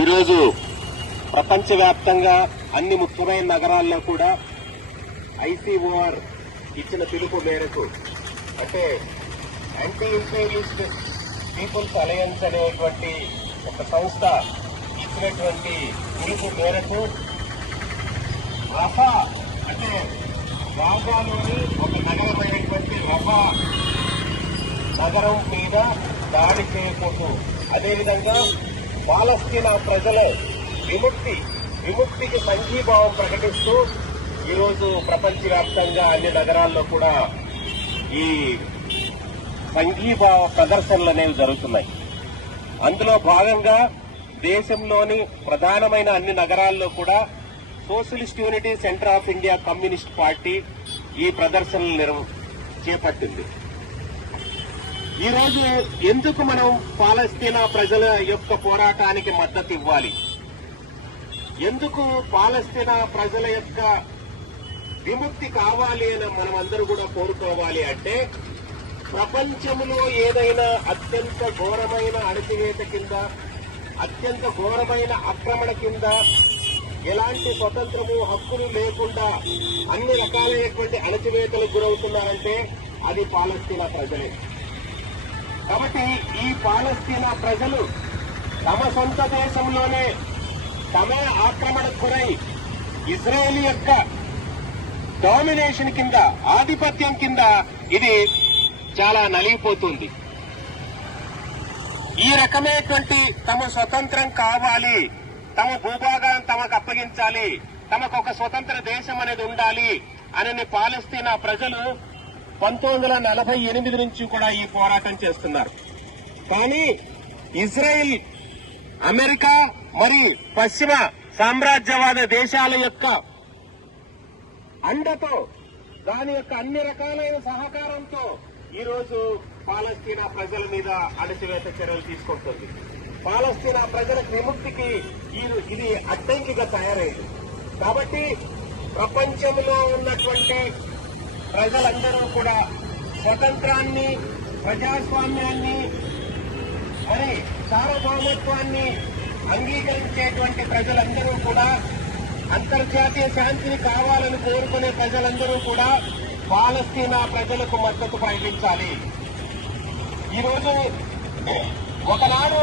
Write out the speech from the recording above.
ఈరోజు ప్రపంచవ్యాప్తంగా అన్ని ముఖ్యమైన నగరాల్లో కూడా ఐసీఓఆర్ ఇచ్చిన పిలుపు మేరకు, అంటే యాంటీ ఇంపీరియలిస్ట్ పీపుల్స్ అలయన్స్ అనేటువంటి ఒక సంస్థ ఇచ్చినటువంటి పిలుపు మేరకు రఫా, అంటే గాజాలోని ఒక నగరమైనటువంటి రఫా నగరం మీద దాడి చేయకూడదు, అదేవిధంగా పాలస్తీనా ప్రజల విముక్తికి సంఘీభావం ప్రకటిస్తూ ఈరోజు ప్రపంచవ్యాప్తంగా అన్ని నగరాల్లో కూడా ఈ సంఘీభావ ప్రదర్శనలు అనేవి జరుగుతున్నాయి. అందులో భాగంగా దేశంలోని ప్రధానమైన అన్ని నగరాల్లో కూడా socialist unity centre of India communist party ఈ ప్రదర్శనలు చేపట్టింది. ఈరోజు ఎందుకు మనం పాలస్తీనా ప్రజల యొక్క పోరాటానికి మద్దతు ఇవ్వాలి, ఎందుకు పాలస్తీనా ప్రజల యొక్క విముక్తి కావాలి అని మనమందరూ కూడా కోరుకోవాలి అంటే, ప్రపంచంలో ఏదైనా అత్యంత ఘోరమైన అణచివేత కింద, అత్యంత ఘోరమైన ఆక్రమణ కింద, ఎలాంటి స్వతంత్రము హక్కులు లేకుండా అన్ని రకాలైనటువంటి అణచివేతలకు గురవుతున్నారంటే అది పాలస్తీనా ప్రజలే. కాబట్టి ఈ పాలస్తీనా ప్రజలు తమ సొంత దేశంలోనే తమే ఆక్రమణకు గురై ఇజ్రాయెల్ యొక్క డామినేషన్ కింద, ఆధిపత్యం కింద ఇది చాలా నలిగిపోతుంది. ఈ రకమైనటువంటి తమ స్వతంత్రం కావాలి, తమ భూభాగాన్ని తమకు అప్పగించాలి, తమకు ఒక స్వతంత్ర దేశం అనేది ఉండాలి అని పాలస్తీనా ప్రజలు 1948 నుంచి కూడా ఈ పోరాటం చేస్తున్నారు. కానీ ఇజ్రాయెల్, అమెరికా మరి పశ్చిమ సామ్రాజ్యవాద దేశాల యొక్క అండతో, దాని యొక్క అన్ని రకాలైన సహకారంతో ఈరోజు పాలస్తీనా ప్రజల మీద అణచివేత చర్యలు తీసుకుంటుంది. పాలస్తీనా ప్రజల విముక్తికి ఇది అడ్డంకిగా తయారైంది. కాబట్టి ప్రపంచంలో ఉన్నటువంటి ప్రజలందరూ కూడా స్వతంత్రాన్ని, ప్రజాస్వామ్యాన్ని మరి సార్వభౌమత్వాన్ని అంగీకరించేటువంటి ప్రజలందరూ కూడా, అంతర్జాతీయ శాంతిని కావాలని కోరుకునే ప్రజలందరూ కూడా పాలస్తీనా ప్రజలకు మద్దతు ప్రకటించాలి. ఈరోజు ఒకనాడు